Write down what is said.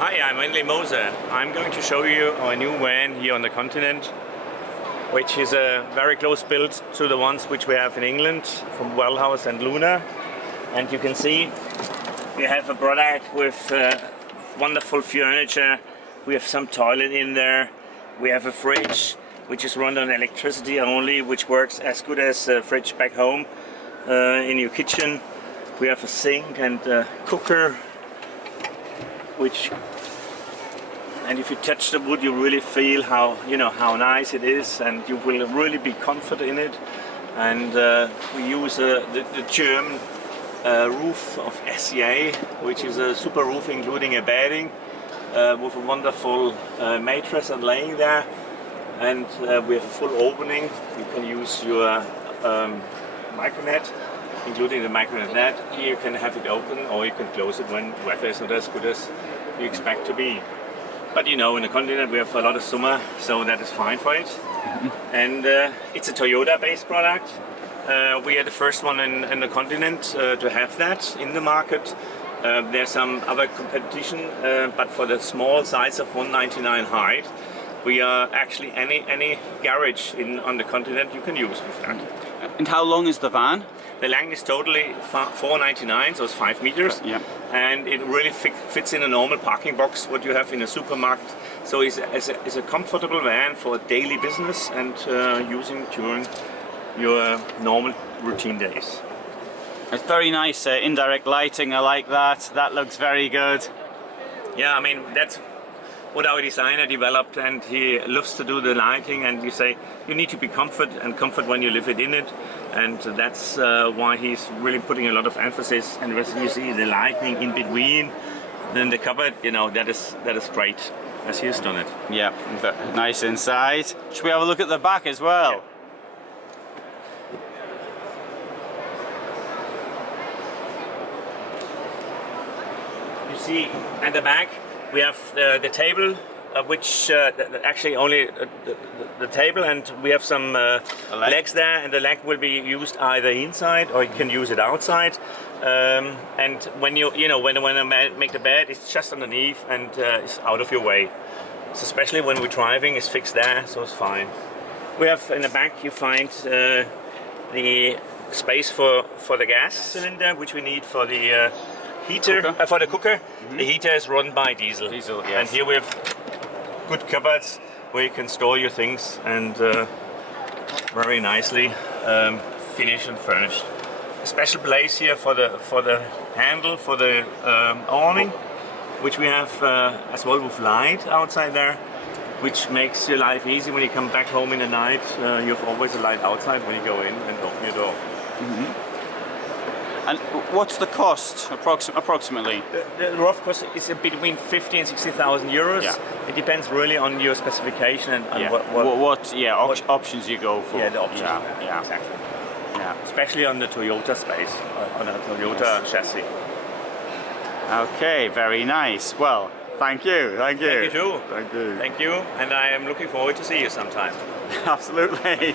Hi, I'm Moser. I'm going to show you our new van here on the continent, which is a very close build to the ones which we have in England from Wellhouse and Lunar. And you can see we have a product with wonderful furniture. We have some toilet in there. We have a fridge which is run on electricity only, which works as good as a fridge back home in your kitchen. We have a sink and a cooker, and if you touch the wood, you really feel how nice it is, and you will really be comfortable in it. And we use the German roof of SCA, which is a super roof including a bedding with a wonderful mattress and laying there. And we have a full opening. You can use your micronet, including the micronet net. Here you can have it open, or you can close it when weather is not as good as you expect to be. But in the continent we have a lot of summer, so that is fine for it. And it's a Toyota-based product. We are the first one in the continent to have that in the market. There's some other competition, but for the small size of 199 height, we are actually any garage on the continent you can use with that. And how long is the van? The length is totally 499, so it's 5 meters. Yeah. And it really fits in a normal parking box, what you have in a supermarket. So it's a comfortable van for daily business and using during your normal routine days. It's very nice, indirect lighting, I like that. That looks very good. Yeah, I mean, that's what our designer developed, and he loves to do the lighting, and you say you need to be comfort when you live in it, and that's why he's really putting a lot of emphasis. And as you see the lighting in between, then the cupboard, that is great as he's done it. Yeah, nice inside. Should we have a look at the back as well? Yeah. You see at the back we have the table, which actually only the table, and we have some legs there, and the leg will be used either inside or you can use it outside. And when when I make the bed, it's just underneath and it's out of your way. So especially when we're driving, it's fixed there, so it's fine. We have in the back you find the space for the gas cylinder, which we need for the heater, for the cooker. The heater is run by diesel. Yes. And here we have good cupboards where you can store your things, and very nicely finished and furnished. A special place here for the handle for the awning, which we have as well with light outside there, which makes your life easy when you come back home in the night. You have always a light outside when you go in and open your door. And what's the cost, approximately? The rough cost is between 50 and 60,000 euros. Yeah. It depends really on your specification and what options you go for. Yeah, the options. Yeah. Exactly. Yeah. Especially on the Toyota space, on a Toyota chassis. Okay, very nice. Well, thank you. Thank you too. Thank you. Thank you, and I am looking forward to see you sometime. Absolutely.